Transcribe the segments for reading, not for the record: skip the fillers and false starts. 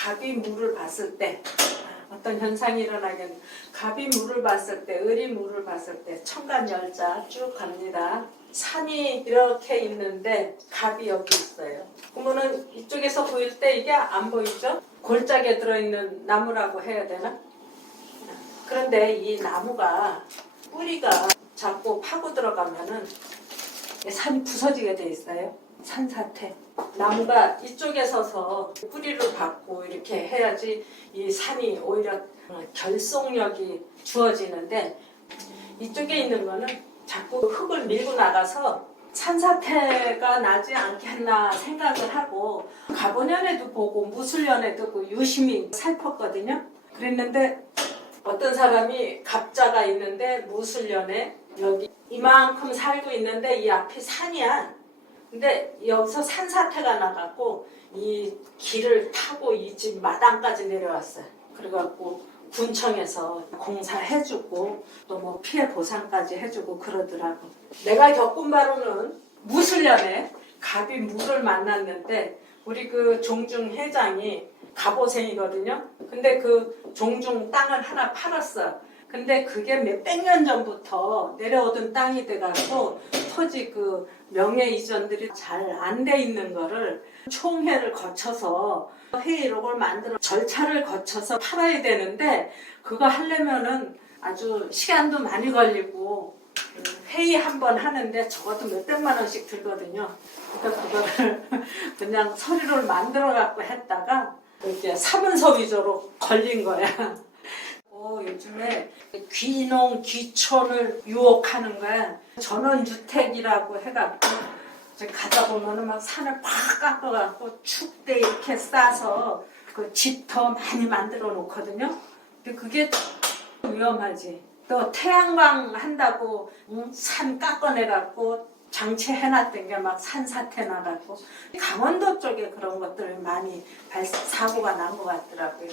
갑이 물을 봤을 때 어떤 현상이 일어나겠네. 갑이 물을 봤을 때, 을이 물을 봤을 때 천간열자 쭉 갑니다. 산이 이렇게 있는데 갑이 여기 있어요. 그러면은 이쪽에서 보일 때 이게 안 보이죠? 골짜기에 들어있는 나무라고 해야 되나? 그런데 이 나무가 뿌리가 자꾸 파고 들어가면은 산이 부서지게 돼 있어요. 산사태. 나무가 이쪽에 서서 뿌리를 받고 이렇게 해야지 이 산이 오히려 결속력이 주어지는데, 이쪽에 있는 거는 자꾸 흙을 밀고 나가서 산사태가 나지 않겠나 생각을 하고, 가보년에도 보고 무술년에도 그 유심히 살폈거든요. 그랬는데 어떤 사람이 갑자가 있는데 무술년에 여기 이만큼 살고 있는데 이 앞이 산이야. 근데 여기서 산사태가 나갖고 이 길을 타고 이 집 마당까지 내려왔어요. 그래갖고 군청에서 공사해주고 또 뭐 피해 보상까지 해주고 그러더라고. 내가 겪은 바로는 무술년에 갑이 물을 만났는데, 우리 그 종중 회장이 갑오생이거든요. 근데 그 종중 땅을 하나 팔았어. 근데 그게 몇백 년 전부터 내려오던 땅이 돼가지고 토지 그 명예 이전들이 잘 안 돼 있는 거를 총회를 거쳐서 회의록을 만들어 절차를 거쳐서 팔아야 되는데, 그거 하려면은 아주 시간도 많이 걸리고 회의 한 번 하는데 적어도 몇백만 원씩 들거든요. 그러니까 그거를 그냥 서류를 만들어 갖고 했다가 이렇게 사문서 위조로 걸린 거야. 요즘에 귀농, 귀촌을 유혹하는 거야. 전원주택이라고 해갖고 가다 보면은 막 산을 팍 깎아갖고 축대 이렇게 싸서 그 집 더 많이 만들어 놓거든요. 근데 그게 위험하지. 또 태양광 한다고 산 깎아내갖고 장치해놨던 게 막 산사태 나갖고, 강원도 쪽에 그런 것들 많이 사고가 난 것 같더라고요.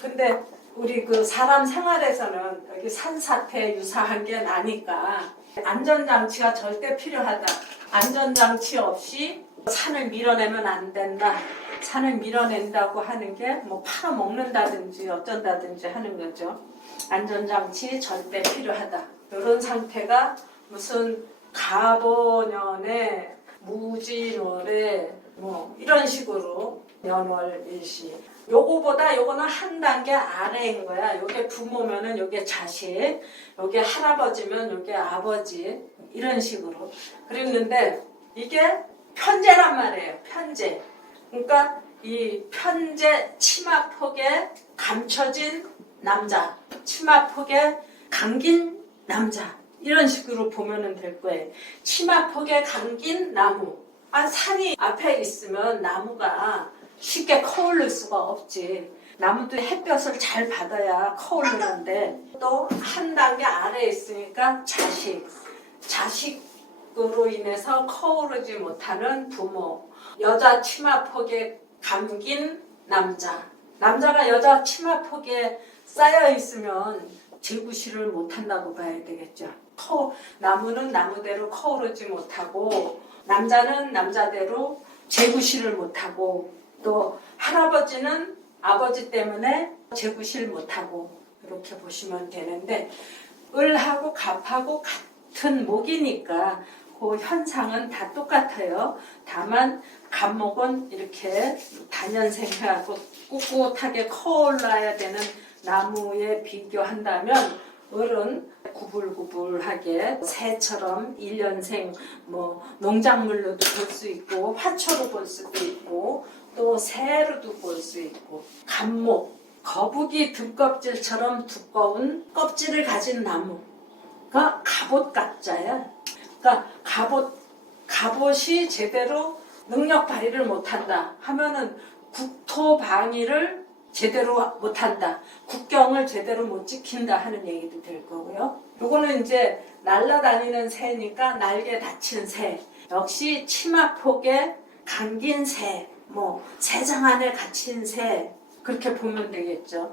근데 우리 그 사람 생활에서는 여기 산사태 유사한 게 나니까 안전장치가 절대 필요하다. 안전장치 없이 산을 밀어내면 안 된다. 산을 밀어낸다고 하는 게 뭐 팔아먹는다든지 어쩐다든지 하는 거죠. 안전장치 절대 필요하다. 이런 상태가 무슨 가보년에 무지노래 뭐 이런 식으로 연월일시, 요거보다 요거는 한 단계 아래인 거야. 요게 부모면은 요게 자식, 요게 할아버지면 요게 아버지, 이런 식으로 그랬는데, 이게 편제란 말이에요. 편제. 그러니까 이 편제 치마폭에 감춰진 남자, 치마폭에 감긴 남자, 이런 식으로 보면은 될 거예요. 치마폭에 감긴 나무. 산이 앞에 있으면 나무가 쉽게 커오를 수가 없지. 나무도 햇볕을 잘 받아야 커오르는데, 또 한 단계 아래에 있으니까 자식으로 인해서 커오르지 못하는 부모, 여자 치마폭에 감긴 남자가 여자 치마폭에 쌓여 있으면 제구실을 못한다고 봐야 되겠죠. 나무는 나무대로 커오르지 못하고, 남자는 남자대로 제구실을 못하고, 또 할아버지는 아버지 때문에 제구실 못하고, 이렇게 보시면 되는데, 을하고 갑하고 같은 목이니까 그 현상은 다 똑같아요. 다만 갑목은 이렇게 단연생해하고 꿋꿋하게 커올라야 되는 나무에 비교한다면, 을은 구불구불하게 새처럼 1년생 뭐 농작물로도 볼 수 있고, 화초로 볼 수도 있고, 또 새로도 볼 수 있고, 갑목, 거북이 등껍질처럼 두꺼운 껍질을 가진 나무가 갑옷갑자야. 그러니까 갑옷이 제대로 능력 발휘를 못한다 하면은 국토 방위를 제대로 못한다, 국경을 제대로 못 지킨다 하는 얘기도 될 거고요. 요거는 이제 날아다니는 새니까 날개 다친 새, 역시 치마폭에 감긴 새, 뭐 새장 안에 갇힌 새, 그렇게 보면 되겠죠.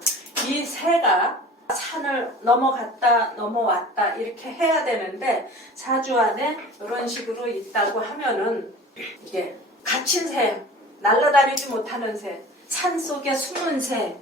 이 새가 산을 넘어갔다 넘어왔다 이렇게 해야 되는데, 사주 안에 이런 식으로 있다고 하면은 이게 갇힌 새, 날아다니지 못하는 새, 산 속에 숨은 새.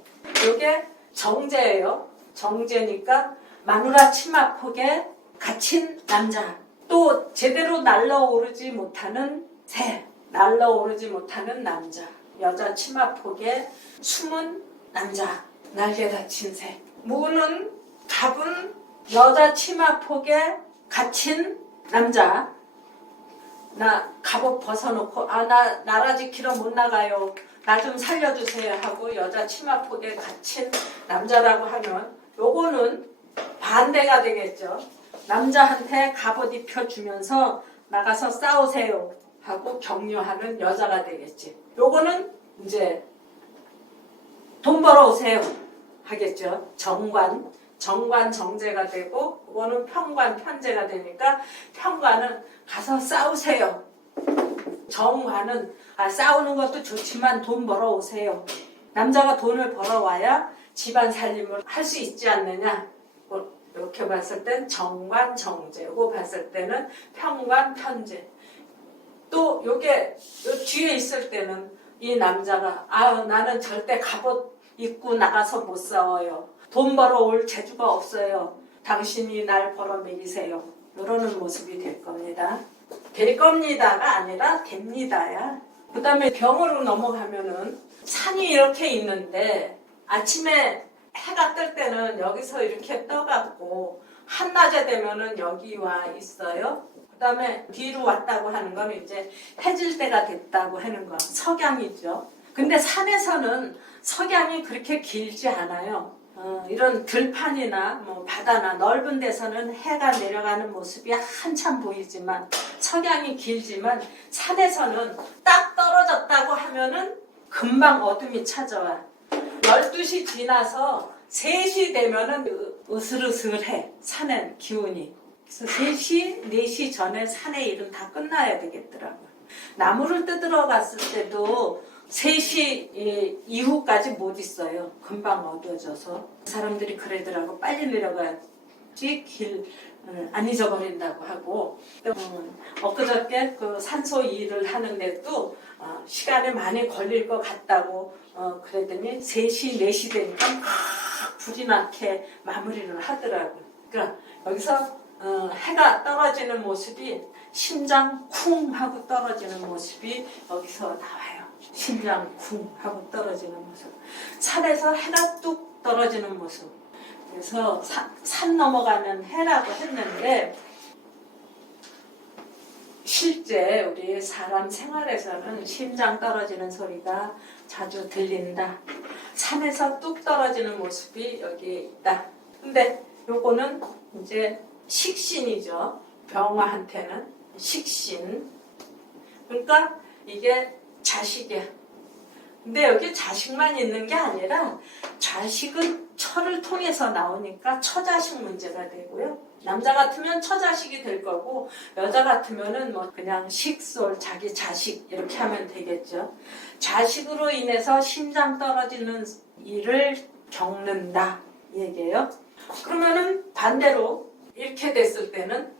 요게 정제예요. 정제니까 마누라 치마폭에 갇힌 남자. 또 제대로 날아오르지 못하는 새. 날아오르지 못하는 남자. 여자 치마폭에 숨은 남자. 날개 다친 새. 무는 갑은 여자 치마폭에 갇힌 남자. 나 갑옷 벗어놓고 나 나라 지키러 못 나가요. 나 좀 살려주세요 하고 여자 치마폭에 갇힌 남자라고 하면 요거는 반대가 되겠죠. 남자한테 갑옷 입혀주면서 나가서 싸우세요 하고 격려하는 여자가 되겠지. 요거는 이제 돈 벌어오세요 하겠죠. 정관 정제가 되고, 그거는 평관 편제가 되니까 평관은 가서 싸우세요. 정관은 싸우는 것도 좋지만 돈 벌어오세요. 남자가 돈을 벌어와야 집안 살림을 할 수 있지 않느냐. 이렇게 봤을 땐 정관 정제고 봤을 때는 평관 편제. 또 요게 요 뒤에 있을 때는 이 남자가 나는 절대 갑옷 입고 나가서 못 싸워요. 돈 벌어올 재주가 없어요. 당신이 날 벌어먹이세요. 이러는 모습이 될 겁니다. 될 겁니다가 아니라 됩니다야. 그 다음에 병으로 넘어가면은 산이 이렇게 있는데 아침에 해가 뜰 때는 여기서 이렇게 떠갖고 한낮에 되면은 여기 와 있어요. 그 다음에 뒤로 왔다고 하는 건 이제 해질 때가 됐다고 하는 거. 석양이죠. 근데 산에서는 석양이 그렇게 길지 않아요. 이런 들판이나 뭐 바다나 넓은 데서는 해가 내려가는 모습이 한참 보이지만 석양이 길지만 산에서는 딱 떨어졌다고 하면은 금방 어둠이 찾아와. 12시 지나서 3시 되면은 으슬으슬해. 산엔 기운이. 그래서 3시, 4시 전에 산의 일은 다 끝나야 되겠더라고요. 나무를 뜯으러 갔을 때도 3시 이후까지 못 있어요. 금방 어두워져서. 사람들이 그러더라고. 빨리 내려가야지 길 안 잊어버린다고 하고. 엊그저께 그 산소 일을 하는데도 시간이 많이 걸릴 것 같다고 그랬더니 3시, 4시 되니까 불이 나게 마무리를 하더라고요. 그러니까 여기서 해가 떨어지는 모습이 심장 쿵 하고 떨어지는 모습이 여기서 나와요. 심장 쿵 하고 떨어지는 모습. 산에서 해가 뚝 떨어지는 모습. 그래서 산 넘어가는 해라고 했는데 실제 우리 사람 생활에서는 심장 떨어지는 소리가 자주 들린다. 산에서 뚝 떨어지는 모습이 여기 있다. 근데 요거는 이제 식신이죠. 병화한테는 식신. 그러니까 이게 자식이야. 근데 여기 자식만 있는 게 아니라 자식은 처를 통해서 나오니까 처자식 문제가 되고요. 남자 같으면 처자식이 될 거고 여자 같으면은 뭐 그냥 식솔 자기 자식 이렇게 하면 되겠죠. 자식으로 인해서 심장 떨어지는 일을 겪는다 이 얘기예요. 그러면은 반대로 이렇게 됐을 때는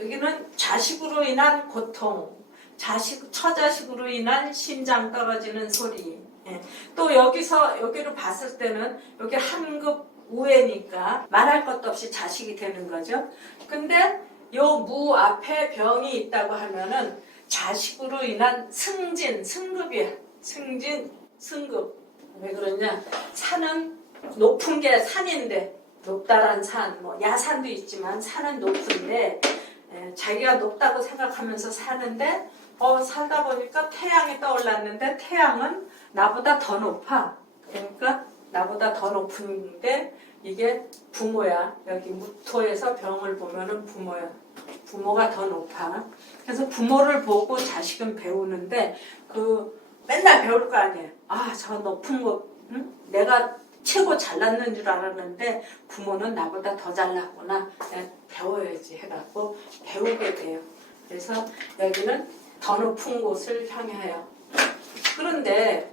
여기는 자식으로 인한 고통, 처자식으로 인한 심장 떨어지는 소리. 예. 또 여기로 봤을 때는 여기 한급 우애니까 말할 것도 없이 자식이 되는 거죠. 근데 요 무 앞에 병이 있다고 하면은 자식으로 인한 승진, 승급이야. 승진, 승급. 왜 그러냐? 산은 높은 게 산인데, 높다란 산, 뭐 야산도 있지만 산은 높은데 자기가 높다고 생각하면서 사는데 살다 보니까 태양이 떠올랐는데 태양은 나보다 더 높아. 그러니까 나보다 더 높은데 이게 부모야. 여기 무토에서 병을 보면은 부모야. 부모가 더 높아. 그래서 부모를 보고 자식은 배우는데 맨날 배울 거 아니에요. 저 높은 곳, 응? 내가 최고 잘났는 줄 알았는데 부모는 나보다 더 잘났구나. 배워야지 해갖고 배우게 돼요. 그래서 여기는 더 높은 곳을 향하여. 그런데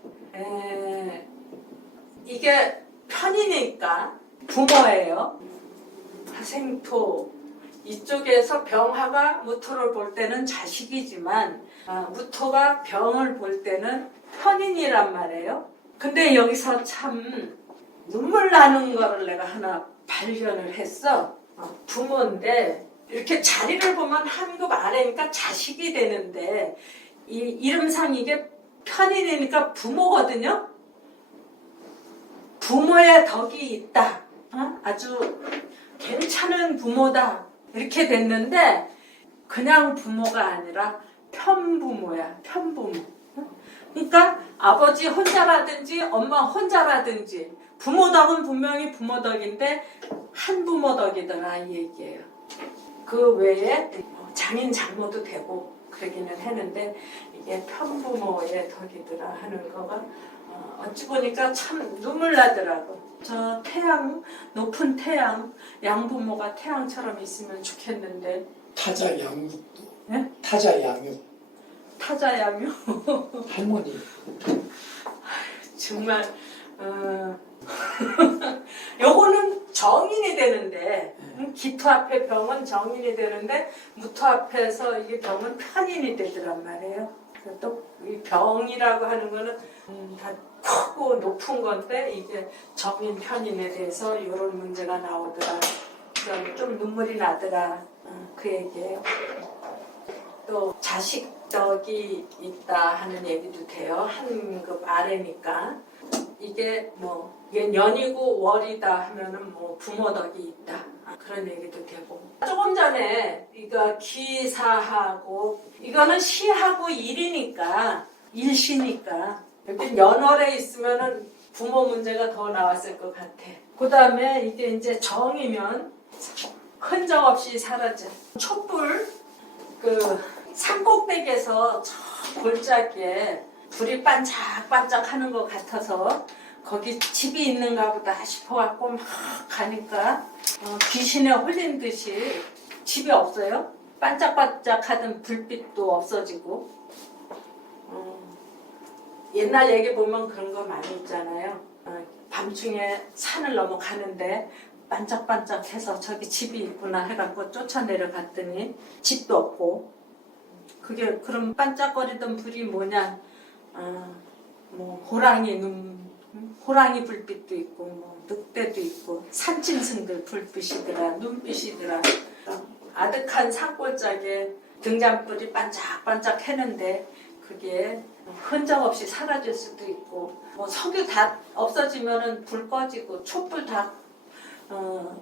이게 편이니까 부모예요. 화생토. 이쪽에서 병화가 무토를 볼 때는 자식이지만 무토가 병을 볼 때는 편인이란 말이에요. 근데 여기서 참 눈물 나는 거를 내가 하나 발견을 했어. 부모인데 이렇게 자리를 보면 한급 아래니까 자식이 되는데 이 이름상 이게 편인이니까 부모거든요. 부모의 덕이 있다. 아주 괜찮은 부모다. 이렇게 됐는데 그냥 부모가 아니라 편부모야. 편부모. 그러니까 아버지 혼자라든지 엄마 혼자라든지 부모 덕은 분명히 부모 덕인데 한부모 덕이더라 이 얘기예요. 그 외에 장인 장모도 되고 그러기는 했는데 이게 편부모의 덕이더라 하는 거가 어찌 보니까 참 눈물 나더라고. 저 태양, 높은 태양, 양부모가 태양처럼 있으면 좋겠는데. 타자 양육도. 네? 타자 양육. 타자 양육. 할머니. 정말 요거는 정인이 되는데 기토 앞에 병은 정인이 되는데 무토 앞에서 이게 병은 편인이 되더란 말이에요. 또 이 병이라고 하는 거는 다 크고 높은 건데 이게 정인 편인에 대해서 이런 문제가 나오더라. 좀 눈물이 나더라. 그 얘기예요. 또 자식덕이 있다 하는 얘기도 돼요. 한급 아래니까. 이게 뭐 이게 년이고 월이다 하면은 뭐 부모덕이 있다. 그런 얘기도 되고. 조금 전에 이거 기사하고 이거는 시하고 일이니까 일시니까 이렇게 연월에 있으면은 부모 문제가 더 나왔을 것 같아. 그 다음에 이게 이제 정이면 흔적 없이 사라져. 촛불 그 산꼭대기에서 저 골짜기에 불이 반짝반짝 하는 것 같아서 거기 집이 있는가 보다 싶어갖고 막 가니까 귀신에 홀린 듯이 집이 없어요. 반짝반짝하던 불빛도 없어지고. 옛날 얘기 보면 그런 거 많이 있잖아요. 밤중에 산을 넘어가는데 반짝반짝해서 저기 집이 있구나 해갖고 쫓아내려갔더니 집도 없고. 그게 그럼 반짝거리던 불이 뭐냐? 뭐 호랑이 눈, 호랑이 불빛도 있고, 뭐 늑대도 있고, 산짐승들 불빛이더라, 눈빛이더라. 아득한 산골짜기에 등잔불이 반짝반짝 했는데 그게 흔적 없이 사라질 수도 있고, 뭐 석유 다 없어지면은 불 꺼지고, 촛불 다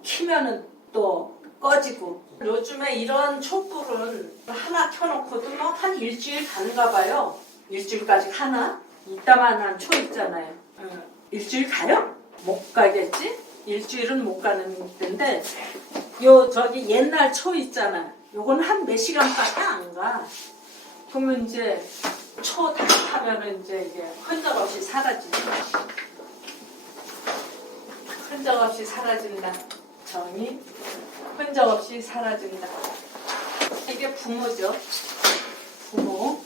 키면은 또 꺼지고. 요즘에 이런 촛불은 하나 켜놓고도 뭐 한 일주일 가는가 봐요. 일주일까지 가나? 이따만한 초 있잖아요. 일주일 가요? 못 가겠지? 일주일은 못 가는 데인데 요 저기 옛날 초 있잖아. 요건 한 몇 시간밖에 안 가. 그러면 이제 초 다 타면은 이제 이게 흔적 없이 사라지죠. 흔적 없이 사라진다. 정이 흔적 없이 사라진다. 이게 부모죠. 부모.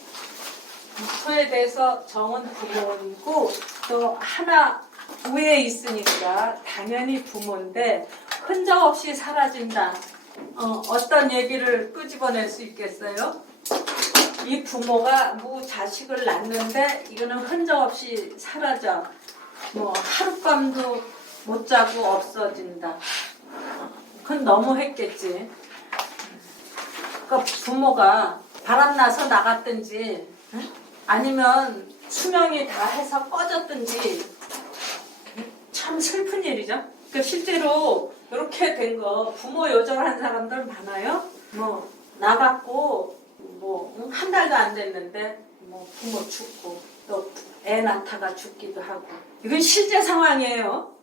무토에 대해서 정은 부모이고 또 하나 위에 있으니까 당연히 부모인데 흔적 없이 사라진다. 어떤 얘기를 끄집어낼 수 있겠어요? 이 부모가 자식을 낳는데 이거는 흔적 없이 사라져. 뭐 하룻밤도 못 자고 없어진다. 그건 너무 했겠지. 그러니까 부모가 바람나서 나갔든지 아니면 수명이 다 해서 꺼졌든지 참 슬픈 일이죠. 그러니까 실제로 이렇게 된 거 부모 요절한 사람들 많아요. 뭐 나갔고 뭐 한 달도 안 됐는데 뭐 부모 죽고 또 애 낳다가 죽기도 하고 이건 실제 상황이에요.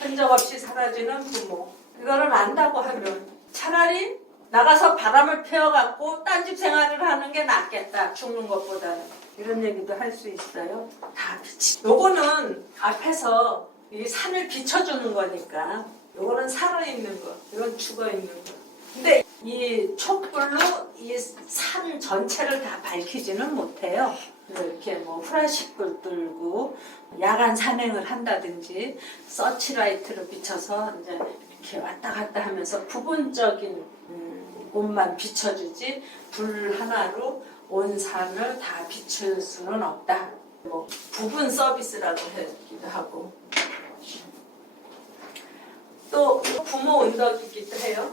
흔적 없이 사라지는 부모. 이거를 안다고 하면 차라리 나가서 바람을 피워갖고 딴집 생활을 하는 게 낫겠다. 죽는 것보다는. 이런 얘기도 할 수 있어요. 다 비치. 요거는 앞에서 이 산을 비춰주는 거니까 요거는 살아있는 거. 이건 죽어있는 거. 근데 이 촛불로 이 산 전체를 다 밝히지는 못해요. 이렇게 뭐 후라시불 들고 야간 산행을 한다든지 서치라이트를 비춰서 이제 이렇게 왔다 갔다 하면서 부분적인 곳만 비춰주지 불 하나로 온 산을 다 비출 수는 없다. 뭐 부분 서비스라고 하기도 하고 또 부모 운덕이기도 해요.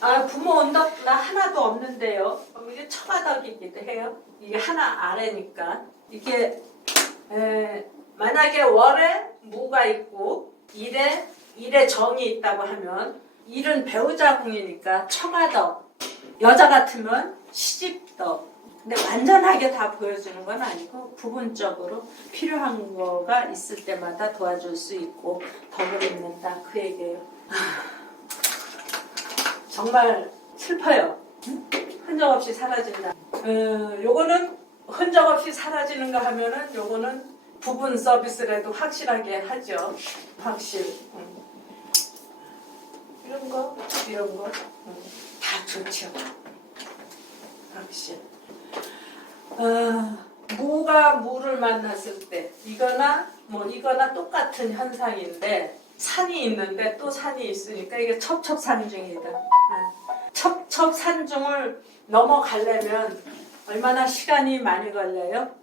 아, 부모 운덕 나 하나도 없는데요. 이게 처가덕이기도 해요. 이게 하나 아래니까 이게 만약에 월에 무가 있고 일에 정이 있다고 하면 일은 배우자 궁이니까 처가덕, 여자 같으면 시집덕. 근데 완전하게 다 보여주는 건 아니고 부분적으로 필요한 거가 있을 때마다 도와줄 수 있고 덕을 잇는다 그 얘기예요. 정말 슬퍼요. 흔적 없이 사라진다. 요거는 흔적 없이 사라지는가 하면은 요거는 부분 서비스라도 확실하게 하죠. 확실. 이런 거 다 좋죠. 확실. 무가 무를 만났을 때 이거나 똑같은 현상인데 산이 있는데 또 산이 있으니까 이게 첩첩산중이다. 첩첩산중을 넘어가려면 얼마나 시간이 많이 걸려요?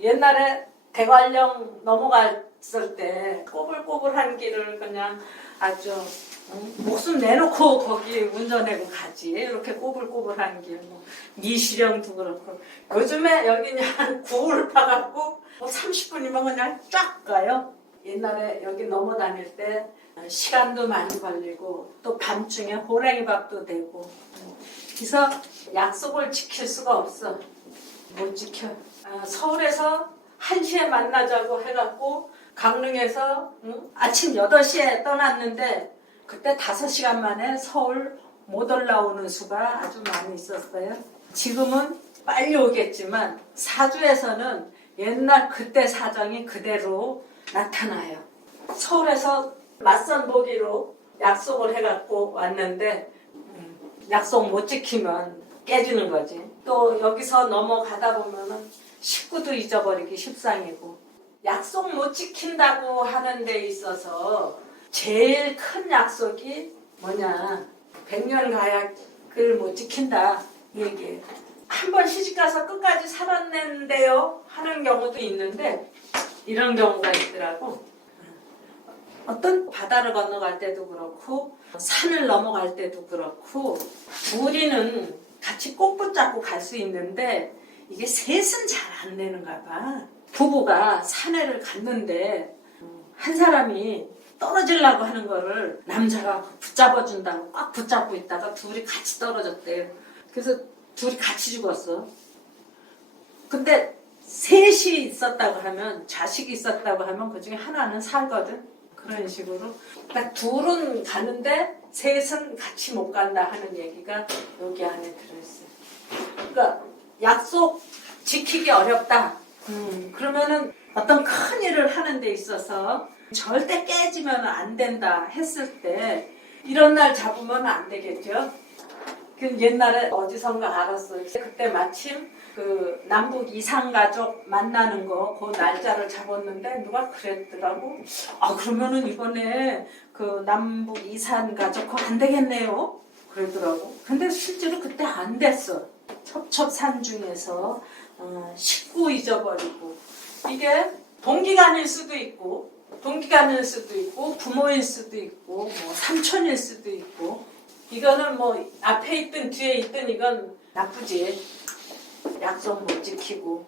옛날에 대관령 넘어갔을 때 꼬불꼬불한 길을 그냥 아주 목숨 내놓고 거기 운전하고 가지. 이렇게 꼬불꼬불한 길. 미시령도 그렇고. 요즘에 여기 그냥 구를 파갖고 30분이면 그냥 쫙 가요. 옛날에 여기 넘어 다닐 때 시간도 많이 걸리고 또 밤중에 호랭이 밥도 되고 그래서 약속을 지킬 수가 없어. 못 지켜. 서울에서 1시에 만나자고 해갖고 강릉에서 아침 8시에 떠났는데 그때 5시간 만에 서울 못 올라오는 수가 아주 많이 있었어요. 지금은 빨리 오겠지만 사주에서는 옛날 그때 사정이 그대로 나타나요. 서울에서 맞선 보기로 약속을 해갖고 왔는데 약속 못 지키면 깨지는 거지. 또 여기서 넘어가다 보면은 식구도 잊어버리기 십상이고 약속 못 지킨다고 하는 데 있어서 제일 큰 약속이 뭐냐 100년 가약을 못 지킨다 이 얘기예요. 한 번 시집가서 끝까지 살았는데요 하는 경우도 있는데 이런 경우가 있더라고. 어떤 바다를 건너갈 때도 그렇고 산을 넘어갈 때도 그렇고 우리는 같이 꼭 붙잡고 갈 수 있는데 이게 셋은 잘 안 되는가 봐. 부부가 산에를 갔는데 한 사람이 떨어지려고 하는 거를 남자가 붙잡아준다고 꽉 붙잡고 있다가 둘이 같이 떨어졌대요. 그래서 둘이 같이 죽었어. 근데 셋이 있었다고 하면 자식이 있었다고 하면 그중에 하나는 살거든. 그런 식으로 그러니까 둘은 가는데 셋은 같이 못 간다 하는 얘기가 여기 안에 들어있어요. 그러니까 약속 지키기 어렵다. 그러면은 어떤 큰 일을 하는 데 있어서 절대 깨지면 안 된다 했을 때 이런 날 잡으면 안 되겠죠. 그 옛날에 어디선가 알았어요. 그때 마침 그 남북 이산가족 만나는 거 그 날짜를 잡았는데 누가 그랬더라고. 아 그러면은 이번에 그 남북 이산가족 그거 안 되겠네요. 그러더라고. 근데 실제로 그때 안 됐어. 첩첩산중에서 식구 잊어버리고 이게 동기간일 수도 있고 부모일 수도 있고 뭐 삼촌일 수도 있고 이거는 뭐 앞에 있든 뒤에 있든 이건 나쁘지. 약속 못 지키고.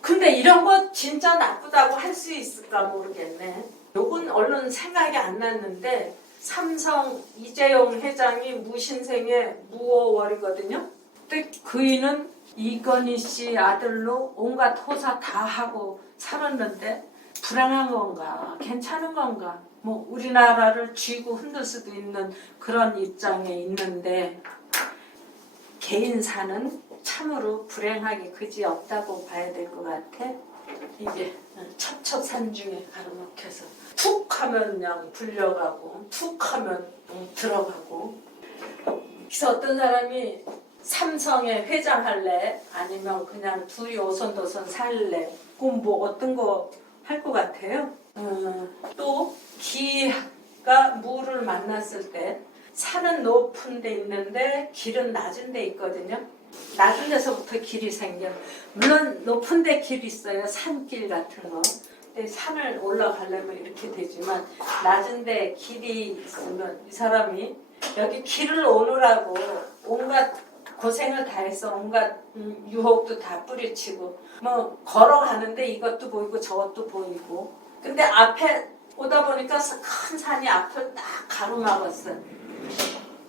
근데 이런 거 진짜 나쁘다고 할 수 있을까 모르겠네. 요건 얼른 생각이 안 났는데 삼성 이재용 회장이 무신생의 무오월이거든요. 근데 그이는 이건희 씨 아들로 온갖 호사 다 하고 살았는데 불행한 건가 괜찮은 건가 뭐 우리나라를 쥐고 흔들 수도 있는 그런 입장에 있는데 개인사는 참으로 불행하기 그지없다고 봐야 될 것 같아. 이게 첩첩산중에 가로막혀서 툭 하면 그냥 불려가고 툭 하면 들어가고. 그래서 어떤 사람이 삼성에 회장할래 아니면 그냥 둘이 오손도손 살래 그럼 뭐 어떤 거 할 것 같아요? 또 기가 무를 만났을 때 산은 높은 데 있는데 길은 낮은 데 있거든요. 낮은 데서부터 길이 생겨. 물론 높은 데 길 있어요. 산길 같은 거. 근데 산을 올라가려면 이렇게 되지만 낮은 데 길이 있으면 이 사람이 여기 길을 오느라고 온갖 고생을 다 했어. 온갖 유혹도 다 뿌리치고 뭐 걸어가는데 이것도 보이고 저것도 보이고. 근데 앞에 오다 보니까 큰 산이 앞을 딱 가로막았어요.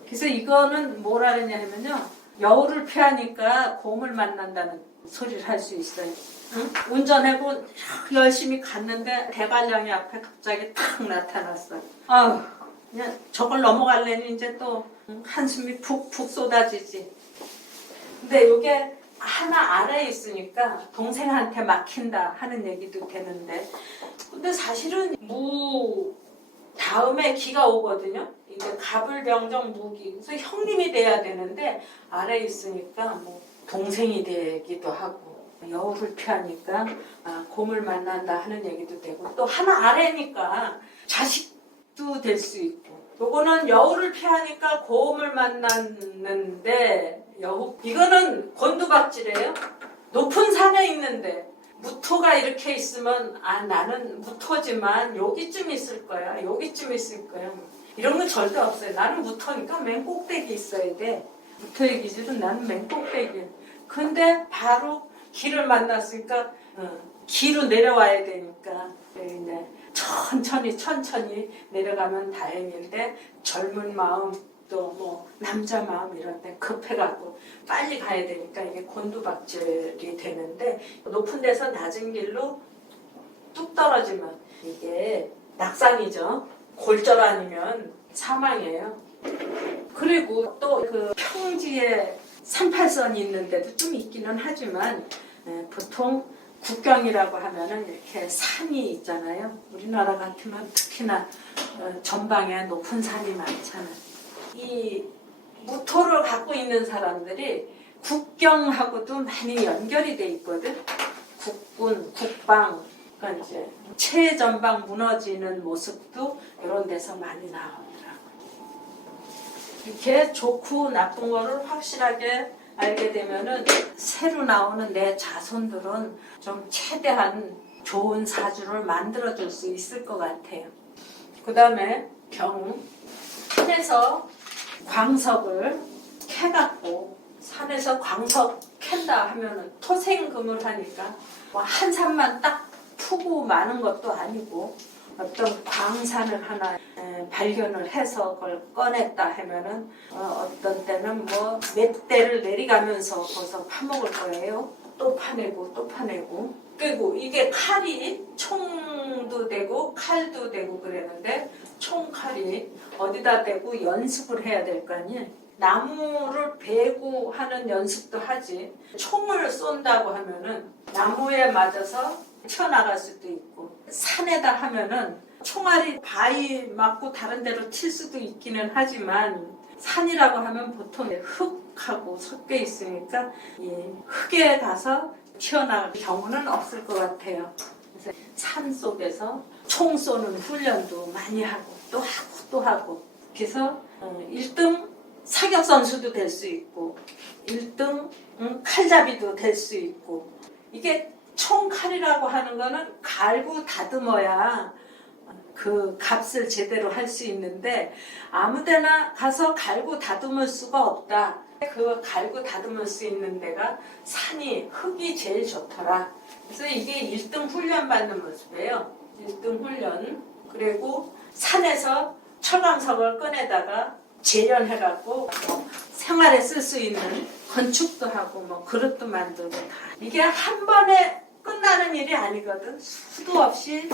그래서 이거는 뭐라 그러냐면요. 여우를 피하니까 곰을 만난다는 소리를 할 수 있어요. 응? 운전하고 열심히 갔는데 대관령이 앞에 갑자기 탁 나타났어. 아우, 그냥 저걸 넘어가려니 이제 또 한숨이 푹푹 쏟아지지. 근데 이게 하나 아래에 있으니까 동생한테 막힌다 하는 얘기도 되는데, 근데 사실은 무 다음에 기가 오거든요. 이제 갑을병정 무기. 그래서 형님이 돼야 되는데 아래에 있으니까 뭐 동생이 되기도 하고 여우를 피하니까 곰을 만난다 하는 얘기도 되고 또 하나 아래니까 자식도 될 수 있고. 요거는 여우를 피하니까 곰을 만났는데 이거는 곤두박질이에요. 높은 산에 있는데 무토가 이렇게 있으면 나는 무토지만 여기쯤 있을 거야. 여기쯤 있을 거야. 이런 건 절대 없어요. 나는 무토니까 맨 꼭대기 있어야 돼. 무토의 기질은 나는 맨 꼭대기. 근데 바로 길을 만났으니까 기로 내려와야 되니까 네. 천천히 내려가면 다행인데 젊은 마음 또 뭐 남자 마음 이런 데 급해갖고 빨리 가야 되니까 이게 곤두박질이 되는데 높은 데서 낮은 길로 뚝 떨어지면 이게 낙상이죠. 골절 아니면 사망이에요. 그리고 또 그 평지에 38선이 있는 데도 좀 있기는 하지만 보통 국경이라고 하면은 이렇게 산이 있잖아요. 우리나라 같으면 특히나 전방에 높은 산이 많잖아요. 이 무토를 갖고 있는 사람들이 국경하고도 많이 연결이 돼 있거든. 국군, 국방, 그러니까 이제 최전방 무너지는 모습도 이런 데서 많이 나오더라고요. 이렇게 좋고 나쁜 거를 확실하게 알게 되면은 새로 나오는 내 자손들은 좀 최대한 좋은 사주를 만들어줄 수 있을 것 같아요. 그 다음에 경우 산에서 광석을 캐갖고 산에서 광석 캔다 하면은 토생금을 하니까 뭐 한 산만 딱 푸고 마는 것도 아니고 어떤 광산을 하나 발견을 해서 그걸 꺼냈다 하면은 어떤 때는 뭐 몇 대를 내려가면서 거기서 파먹을 거예요. 또 파내고 그리고 이게 칼이 총도 되고 칼도 되고 그랬는데 총칼이 어디다 대고 연습을 해야 될 거 아니에요. 나무를 베고 하는 연습도 하지. 총을 쏜다고 하면은 나무에 맞아서 튀어나갈 수도 있고 산에다 하면은 총알이 바위 맞고 다른 데로 튈 수도 있기는 하지만 산이라고 하면 보통 흙하고 섞여 있으니까 이 흙에 가서 튀어나갈 경우는 없을 것 같아요. 그래서 산 속에서 총 쏘는 훈련도 많이 하고 또 하고 그래서 1등 사격 선수도 될 수 있고 1등 칼잡이도 될 수 있고 이게 총칼이라고 하는 거는 갈고 다듬어야 그 값을 제대로 할 수 있는데 아무데나 가서 갈고 다듬을 수가 없다. 그 갈고 다듬을 수 있는 데가 산이 흙이 제일 좋더라. 그래서 이게 1등 훈련 받는 모습이에요. 1등 훈련. 그리고 산에서 철광석을 꺼내다가 재련해갖고 생활에 쓸 수 있는 건축도 하고 뭐 그릇도 만들고 다. 이게 한 번에 끝나는 일이 아니거든. 수도 없이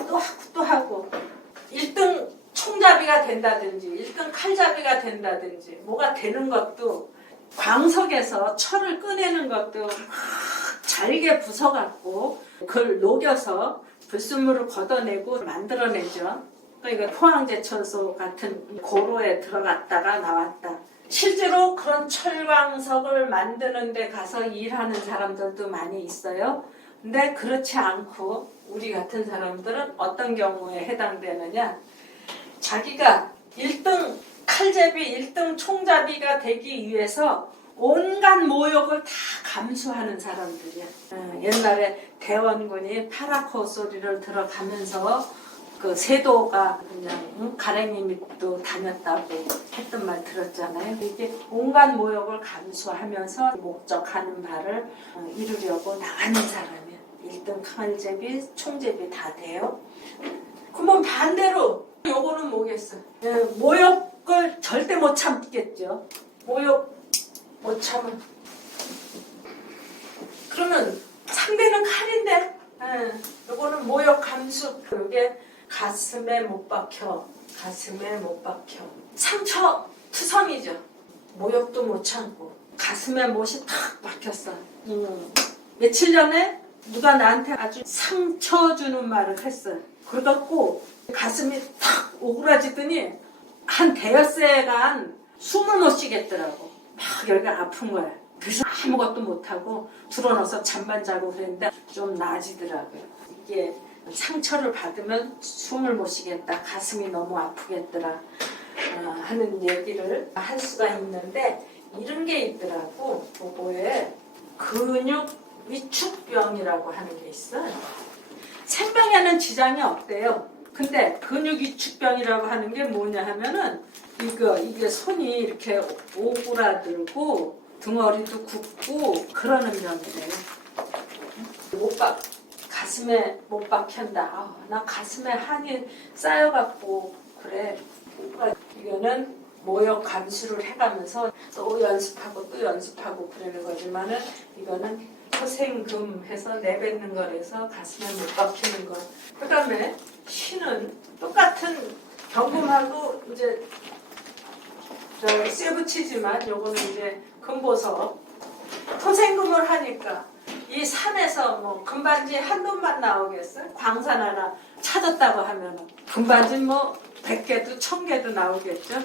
또 하고 1등 총잡이가 된다든지 1등 칼잡이가 된다든지 뭐가 되는 것도 광석에서 철을 꺼내는 것도 잘게 부숴갖고 그걸 녹여서 불순물을 걷어내고 만들어내죠. 그러니까 포항제철소 같은 고로에 들어갔다가 나왔다. 실제로 그런 철광석을 만드는 데 가서 일하는 사람들도 많이 있어요. 근데 그렇지 않고 우리 같은 사람들은 어떤 경우에 해당되느냐. 자기가 1등 칼잡이, 1등 총잡이가 되기 위해서 온갖 모욕을 다 감수하는 사람들이야. 옛날에 대원군이 파라코 소리를 들어가면서 그 세도가 그냥 가랭이 밑도 다녔다고 했던 말 들었잖아요. 이게 온갖 모욕을 감수하면서 목적하는 바를 이루려고 나가는 사람이야. 1등 칼제비, 총제비 다 돼요. 그러면 반대로 요거는 뭐겠어? 모욕을 절대 못 참겠죠. 모욕 못 참아. 그러면 상대는 칼인데, 요거는 모욕 감수. 이게 가슴에 못 박혀. 가슴에 못 박혀. 상처 투성이죠. 모욕도 못 참고 가슴에 못이 탁 박혔어. 며칠 전에 누가 나한테 아주 상처 주는 말을 했어요. 그래갖고 가슴이 탁 오그라지더니 한 대여새간 숨을 못 쉬겠더라고. 막 여기가 아픈 거야. 그래서 아무것도 못하고 드러눠서 잠만 자고 그랬는데 좀 나아지더라고요. 이게 상처를 받으면 숨을 못 쉬겠다. 가슴이 너무 아프겠더라 하는 얘기를 할 수가 있는데 이런 게 있더라고. 그거에 근육 위축병이라고 하는 게 있어요. 생명에는 지장이 없대요. 근데 근육 위축병이라고 하는 게 뭐냐 하면은 이게 손이 이렇게 오그라들고 등어리도 굽고 그러는 병이래요. 가슴에 못 박힌다. 나 가슴에 한이 쌓여갖고 그래. 이거는 모욕 감수를 해가면서 또 연습하고 또 연습하고 그러는 거지만은 이거는 토생금 해서 내뱉는 거라서 가슴에 못 박히는 거. 그 다음에 신은 똑같은 경금하고 이제 쇠붙이지만 요거는 이제 금보석. 토생금을 하니까 이 산에서 뭐 금반지 한 돈만 나오겠어요? 광산 하나 찾았다고 하면 금반지 뭐 100개도 1000개도 나오겠죠?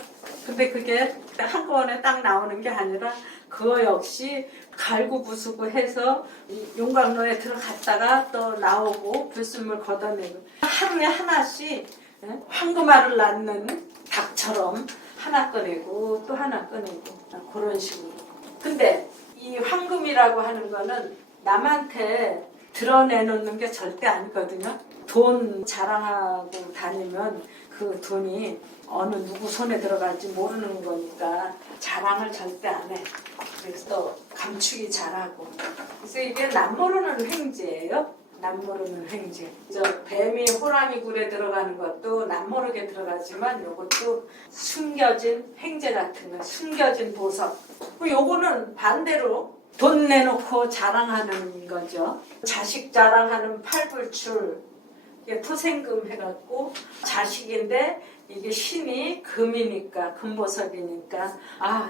근데 그게 한꺼번에 딱 나오는 게 아니라 그거 역시 갈고 부수고 해서 용광로에 들어갔다가 또 나오고 불순물 걷어내고 하루에 하나씩 황금알을 낳는 닭처럼 하나 꺼내고 또 하나 꺼내고 그런 식으로. 근데 이 황금이라고 하는 거는 남한테 드러내놓는 게 절대 아니거든요. 돈 자랑하고 다니면 그 돈이 어느 누구 손에 들어갈지 모르는 거니까 자랑을 절대 안 해. 그래서 또 감추기 잘하고. 그래서 이게 남모르는 행제예요. 남모르는 행제. 저 뱀이 호랑이 굴에 들어가는 것도 남모르게 들어가지만 이것도 숨겨진 행제 같은 거, 숨겨진 보석. 요거는 반대로 돈 내놓고 자랑하는 거죠. 자식 자랑하는 팔불출. 이게 토생금 해갖고 자식인데 이게 신이 금이니까 금보석이니까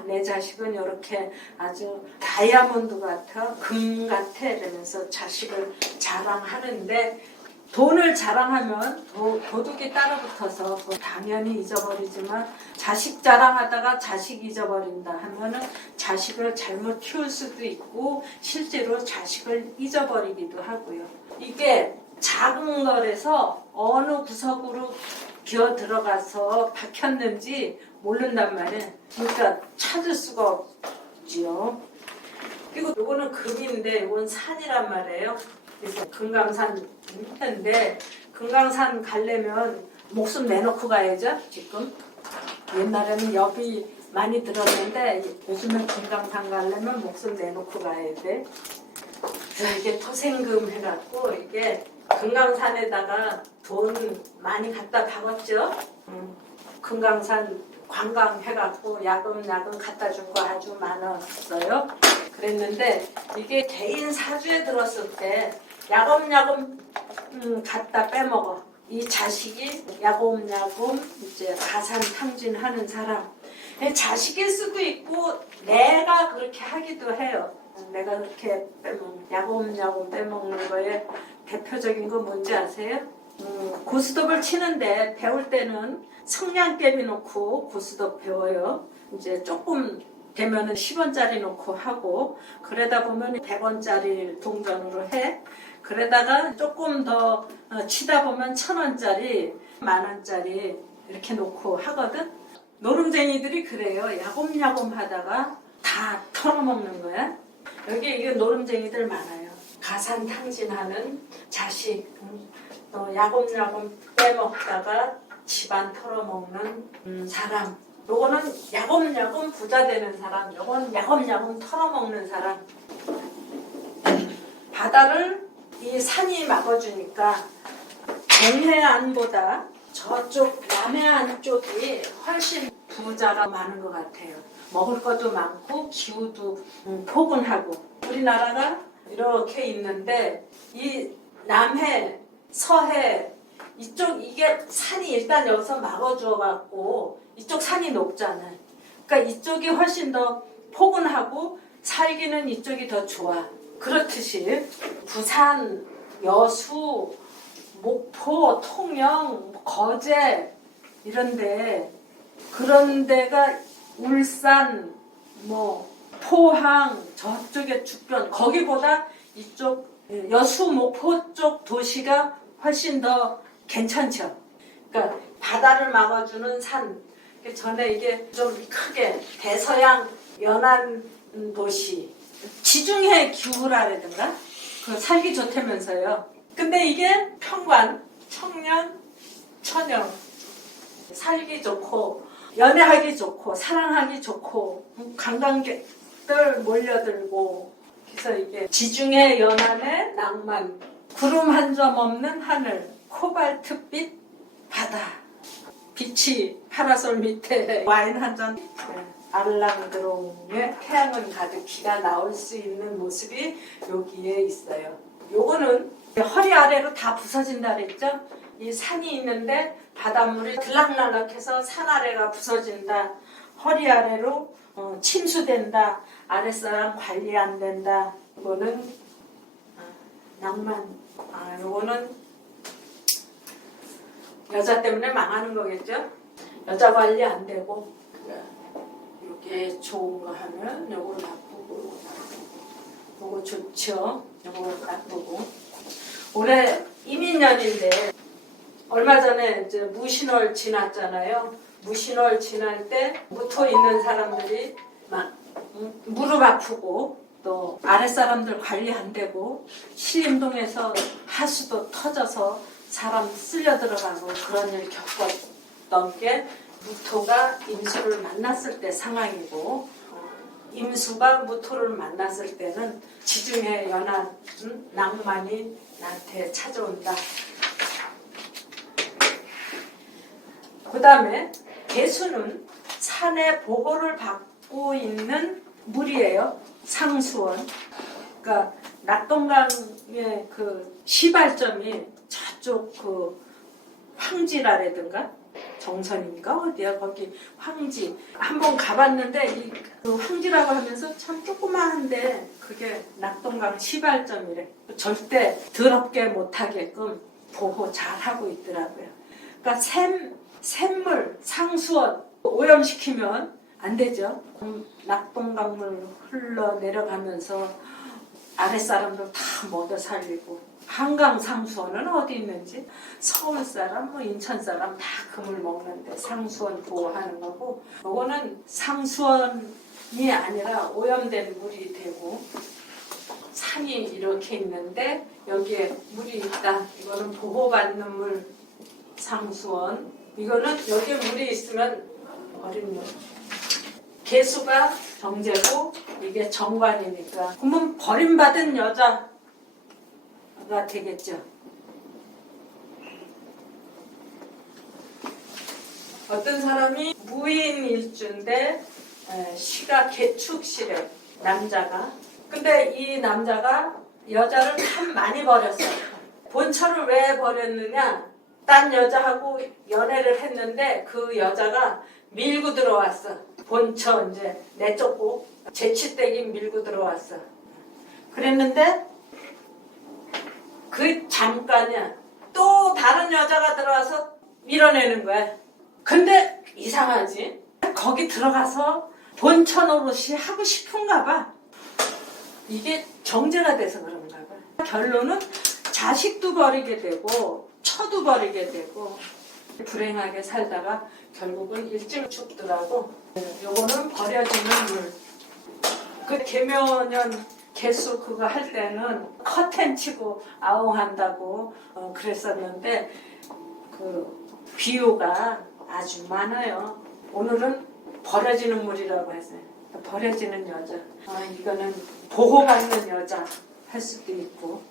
내 자식은 이렇게 아주 다이아몬드 같아 금 같아 이러면서 자식을 자랑하는데 돈을 자랑하면 도둑이 따라붙어서 당연히 잊어버리지만 자식 자랑하다가 자식 잊어버린다 하면은 자식을 잘못 키울 수도 있고 실제로 자식을 잊어버리기도 하고요. 이게 작은 거에서 어느 구석으로 기어 들어가서 박혔는지 모른단 말이에요. 그러니까 찾을 수가 없지요. 그리고 이거는 금인데 이건 산이란 말이에요. 그래서 금강산 있는데 금강산 가려면 목숨 내놓고 가야죠. 지금 옛날에는 여비 많이 들었는데 요즘은 금강산 가려면 목숨 내놓고 가야 돼. 그래서 이게 토생금 해갖고 이게 금강산에다가 돈 많이 갖다 박았죠. 금강산 관광해갖고 야금야금 갖다 준 거 아주 많았어요. 그랬는데 이게 개인 사주에 들었을 때 야금야금 갖다 빼먹어. 이 자식이 야금야금 이제 가산 탕진하는 사람. 자식일 수도 있고 내가 그렇게 하기도 해요. 내가 그렇게 야금야금 빼먹는 거에 대표적인 거 뭔지 아세요? 고스톱을 치는데 배울 때는 성냥개비 놓고 고스톱 배워요. 이제 조금 되면은 10원짜리 놓고 하고 그러다 보면 100원짜리 동전으로 해. 그러다가 조금 더 치다 보면 1000원짜리, 10,000원짜리 이렇게 놓고 하거든. 노름쟁이들이 그래요. 야금야금 하다가 다 다 털어먹는 거야. 여기 이게 노름쟁이들 많아요. 가산탕진하는 자식, 또 야곱야곱 빼먹다가 집안 털어먹는 사람. 요거는 야곱야곱 부자 되는 사람. 요건 야곱야곱 털어먹는 사람. 바다를 이 산이 막아주니까 동해안보다 저쪽 남해안 쪽이 훨씬 부자가 많은 것 같아요. 먹을 것도 많고 기후도 포근하고. 우리나라가 이렇게 있는데 이 남해, 서해 이쪽 이게 산이 일단 여기서 막아줘 갖고 이쪽 산이 높잖아요. 그러니까 이쪽이 훨씬 더 포근하고 살기는 이쪽이 더 좋아. 그렇듯이 부산, 여수, 목포, 통영, 거제 이런데 그런 데가 울산, 뭐 포항 저쪽에 주변 거기보다 이쪽 여수, 목포 쪽 도시가 훨씬 더 괜찮죠. 그러니까 바다를 막아주는 산. 전에 이게 좀 크게 대서양 연안 도시 지중해 기후라든가 그 살기 좋다면서요. 근데 이게 평관, 청년, 천연 살기 좋고 연애하기 좋고 사랑하기 좋고 관광객들 몰려들고 그래서 이게 지중해 연안의 낭만 구름 한 점 없는 하늘 코발트빛 바다 빛이 파라솔 밑에 와인 한 잔 알랑드롱에 태양은 가득 비가 나올 수 있는 모습이 여기에 있어요. 요거는 허리 아래로 다 부서진다 그랬죠? 이 산이 있는데 바닷물이 들락날락해서 산 아래가 부서진다. 허리 아래로 침수된다. 아랫사람 관리 안 된다. 이거는 낭만. 요거는 여자 때문에 망하는 거겠죠? 여자 관리 안 되고 이게 좋은 거 하면 요거 나쁘고 요거 좋죠? 요거 나쁘고 올해 이민년인데 얼마 전에 이제 무신월 지났잖아요. 무신월 지날 때 무토 있는 사람들이 막 무릎 아프고 또 아랫사람들 관리 안 되고 신림동에서 하수도 터져서 사람 쓸려 들어가고 그런 일 겪었던 게 무토가 임수를 만났을 때 상황이고 임수가 무토를 만났을 때는 지중해 연안 낭만이 나한테 찾아온다. 그 다음에 개수는 산의 보호를 받고 있는 물이에요. 상수원. 그러니까 낙동강의 그 시발점이 저쪽 그 황지라라든가 정선인가 어디야 거기 황지 한번 가봤는데 그 황지라고 하면서 참 조그마한데 그게 낙동강 시발점이래. 절대 더럽게 못하게끔 보호 잘하고 있더라고요. 그러니까 샘물 상수원 오염시키면 안 되죠. 낙동강물 흘러내려가면서 아랫사람들 다 먹여 살리고 한강 상수원은 어디 있는지 서울 사람 뭐 인천 사람 다 그물 먹는데 상수원 보호하는 거고 요거는 상수원이 아니라 오염된 물이 되고 산이 이렇게 있는데 여기에 물이 있다. 이거는 보호받는 물 상수원. 이거는 여기에 물이 있으면 어린 물. 개수가 정제고 이게 정관이니까 그러면 버림받은 여자가 되겠죠. 어떤 사람이 무인일주인데 시가 개축시래 남자가. 근데 이 남자가 여자를 참 많이 버렸어요. 본처를 왜 버렸느냐? 딴 여자하고 연애를 했는데 그 여자가 밀고 들어왔어. 본처 이제 내쫓고 재치떼기 밀고 들어왔어. 그랬는데 그 잠깐이야 또 다른 여자가 들어와서 밀어내는 거야. 근데 이상하지? 거기 들어가서 본처 노릇이 하고 싶은가 봐. 이게 정제가 돼서 그런가 봐. 결론은 자식도 버리게 되고 처도 버리게 되고 불행하게 살다가 결국은 일찍 죽더라고. 요거는 버려지는 물. 그 개묘년 개수 그거 할 때는 커튼 치고 아웅한다고 그랬었는데 그 비유가 아주 많아요. 오늘은 버려지는 물이라고 했어요. 버려지는 여자. 이거는 보호받는 여자 할 수도 있고.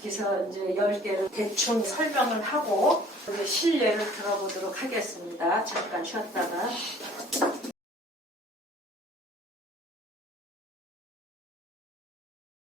그래서 이제 10개를 대충 설명을 하고 이제 실례를 들어보도록 하겠습니다. 잠깐 쉬었다가.